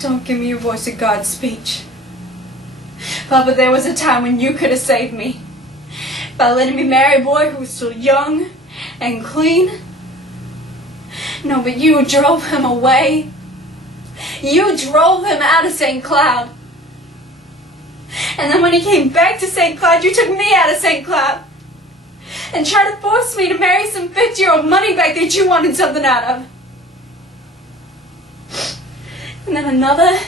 Don't give me your voice of God speech. Papa, there was a time when you could have saved me by letting me marry a boy who was still young and clean. No, but you drove him away. You drove him out of St. Cloud. And then when he came back to St. Cloud, you took me out of St. Cloud and tried to force me to marry some 50-year-old moneybag that you wanted something out of. And then another,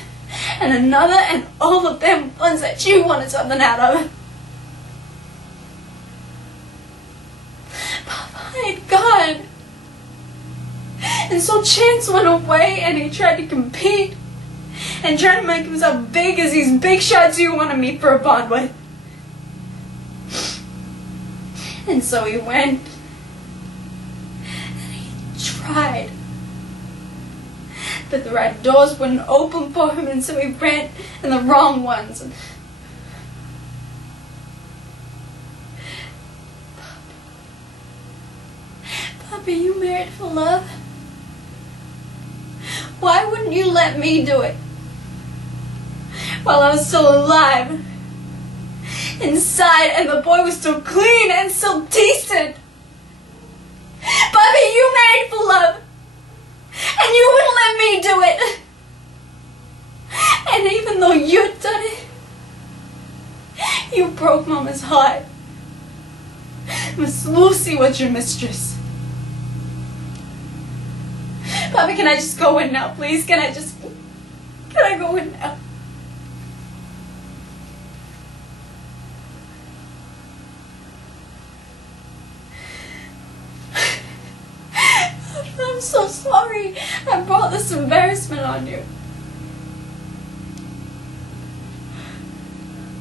and all of them ones that you wanted something out of. Papa, I had God. And so Chance went away and he tried to compete and tried to make himself big as these big shots you wanted me for a bond with. And so he went and he tried. But the right doors wouldn't open for him, and so he ran in the wrong ones. Papa, you married for love? Why wouldn't you let me do it while I was still alive, inside, and the boy was still clean and still decent? Papa, you married for love, and you wouldn't let me do it. And even though you'd done it, you broke Mama's heart. Miss Lucy was your mistress. Papa, can I just go in now, please? Can I go in now? I'm so sorry I brought this embarrassment on you.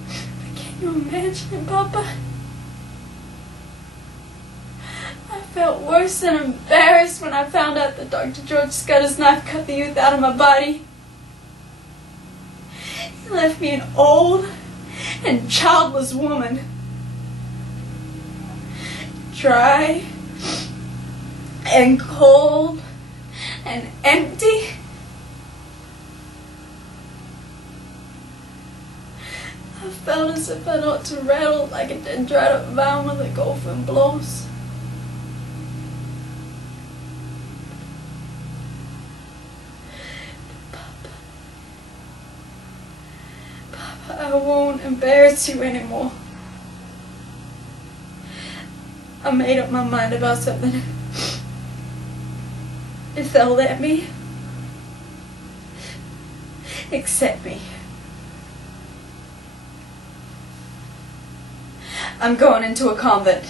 But can you imagine, Papa? I felt worse than embarrassed when I found out that Dr. George Scudder's knife cut the youth out of my body. He left me an old and childless woman. Dry and cold and empty. I felt as if I ought to rattle like a dead dried up vine when the gulf wind blows. Papa, I won't embarrass you anymore. I made up my mind about something. If they'll let me, accept me. I'm going into a convent.